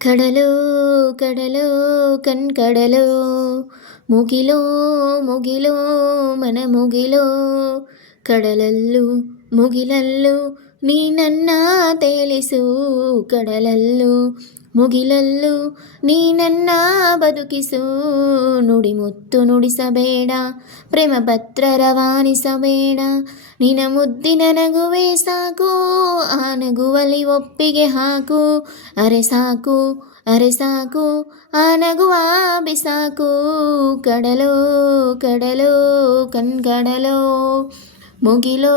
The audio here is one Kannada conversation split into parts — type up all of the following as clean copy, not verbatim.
ಕಡಲೋ ಕಡಲೋ ಕಣ್ಕಡಲೋ ಮುಗಿಲೋ ಮುಗಿಲೋ ಮನ ಮುಗಿಲೋ ಕಡಲಲ್ಲೂ ಮುಗಿಲಲ್ಲೂ ನೀ ನನ್ನ ತೇಲಿಸು ಕಡಲಲ್ಲೂ ಮುಗಿಲಲ್ಲೂ ನೀ ನನ್ನ ಬದುಕಿಸು ನುಡಿಮುತ್ತು ನುಡಿಸಬೇಡ ಪ್ರೇಮ ಪತ್ರ ರವಾನಿಸಬೇಡ ನಿನ ಮುದ್ದಿನ ನಗುವೆ ಸಾಕು ಆ ನಗುವಲ್ಲಿ ಒಪ್ಪಿಗೆ ಹಾಕು ಅರೆ ಸಾಕು ಅರೆ ಸಾಕು ಆ ನಗುವ ಬಿಸಾಕು ಕಡಲೋ ಕಡಲೋ ಕಣ್ಕಡಲೋ ಮುಗಿಲೋ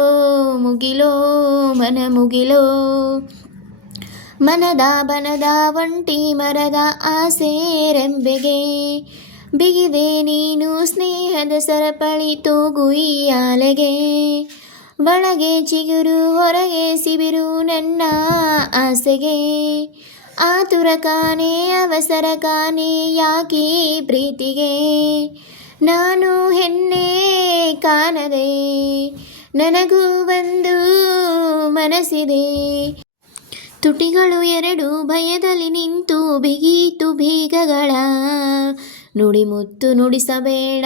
ಮುಗಿಲೋ ಮನ ಮುಗಿಲೋ ಮನದ ಬನದ ಒಂಟಿ ಮರದ ಆಸೆ ರೆಂಬೆಗೆ ಬಿಗಿದೆ ನೀನು ಸ್ನೇಹದ ಸರಪಳಿ ತೂಗುಯ್ಯಾಲೆಗೆ ಒಳಗೆ ಚಿಗುರು ಹೊರಗೆ ಸಿಬಿರು ನನ್ನ ಆಸೆಗೆ ಆತುರ ಕಾನೆ ಅವಸರ ಕಾನೆ ಯಾಕೆ ಪ್ರೀತಿಗೆ ನಾನು ಹೆಣ್ಣೆ ಕಾಣದೆ ನನಗೂ ಒಂದು ಮನಸ್ಸಿದೆ ತುಟಿಗಳು ಎರಡು ಭಯದಲ್ಲಿ ನಿಂತು ಬಿಗೀತು ಬೀಗಗಳ ನುಡಿಮುತ್ತು ನುಡಿಸಬೇಡ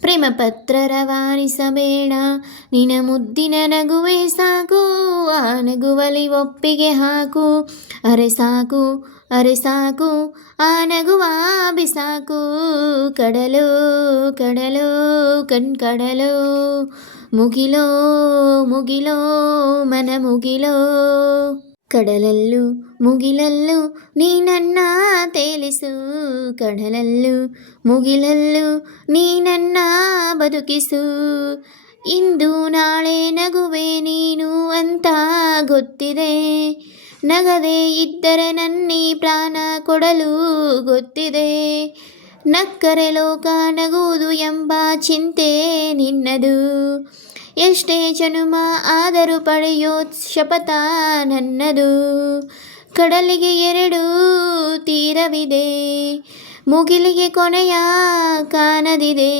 ಪ್ರೇಮ ಪತ್ರ ರವಾನಿಸಬೇಡ ನಿನ ಮುದ್ದಿನ ನಗುವೆ ಸಾಕು ಆ ನಗುವಲಿ ಒಪ್ಪಿಗೆ ಹಾಕು ಅರೆ ಸಾಕು ಅರೆ ಸಾಕು ಆ ನಗುವ ಬಿಸಾಕು ಕಡಲೋ ಕಡಲೋ ಕಣ್ಕಡಲೋ ಮುಗಿಲೋ ಮುಗಿಲೋ ಮನ ಮುಗಿಲೋ ಕಡಲಲ್ಲೂ ಮುಗಿಲಲ್ಲೂ ನೀ ನನ್ನ ತೇಲಿಸು ಕಡಲಲ್ಲೂ ಮುಗಿಲಲ್ಲೂ ನೀ ನನ್ನ ಬದುಕಿಸು ಇಂದು ನಾಳೆ ನಗುವೆ ನೀನು ಅಂತ ಗೊತ್ತಿದೆ ನಗದೆ ಇದ್ದರೆ ನನ್ನಿ ಪ್ರಾಣ ಕೊಡಲು ಗೊತ್ತಿದೆ ನಕ್ಕರೆ ಲೋಕ ನಗುವುದು ಎಂಬ ಚಿಂತೆ ನಿನ್ನದು ಎಷ್ಟೇ ಜನುಮ ಆದರೂ ಪಡೆಯೋ ಶಪಥ ನನ್ನದು ಕಡಲಿಗೆ ಎರಡು ತೀರವಿದೆ ಮುಗಿಲಿಗೆ ಕೊನೆಯ ಕಾಣದಿದೆ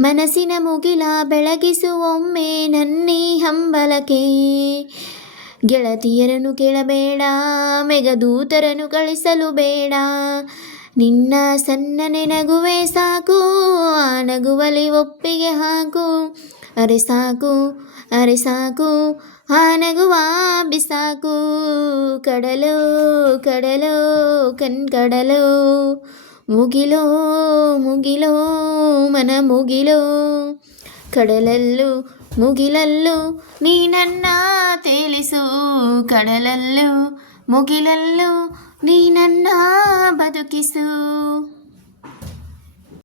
ಮನಸ್ಸಿನ ಮುಗಿಲ ಬೆಳಗಿಸುವೊಮ್ಮೆ ನನ್ನಿ ಹಂಬಲಕ್ಕೆ ಗೆಳತಿಯರನ್ನು ಕೇಳಬೇಡ ಮೆಗದೂತರನ್ನು ಕಳಿಸಲು ಬೇಡ ನಿನ್ನ ಸಣ್ಣನೆ ನಗುವೆ ಸಾಕು ಆ ನಗುವಲಿ ಒಪ್ಪಿಗೆ ಹಾಕು ಅರೆ ಸಾಕು ಅರೆ ಸಾಕು ಆ ನಗುವ ಬಿಸಾಕು ಕಡಲೋ ಕಡಲೋ ಕಣ್ಕಡಲೋ ಮುಗಿಲೋ ಮುಗಿಲೋ ಮನ ಮುಗಿಲೋ ಕಡಲಲ್ಲೂ ಮುಗಿಲಲ್ಲೂ ನೀ ನನ್ನ ತೇಲಿಸು ಕಡಲಲ್ಲೂ ಮುಗಿಲಲ್ಲೂ ನೀ ನನ್ನ ಬದುಕಿಸು.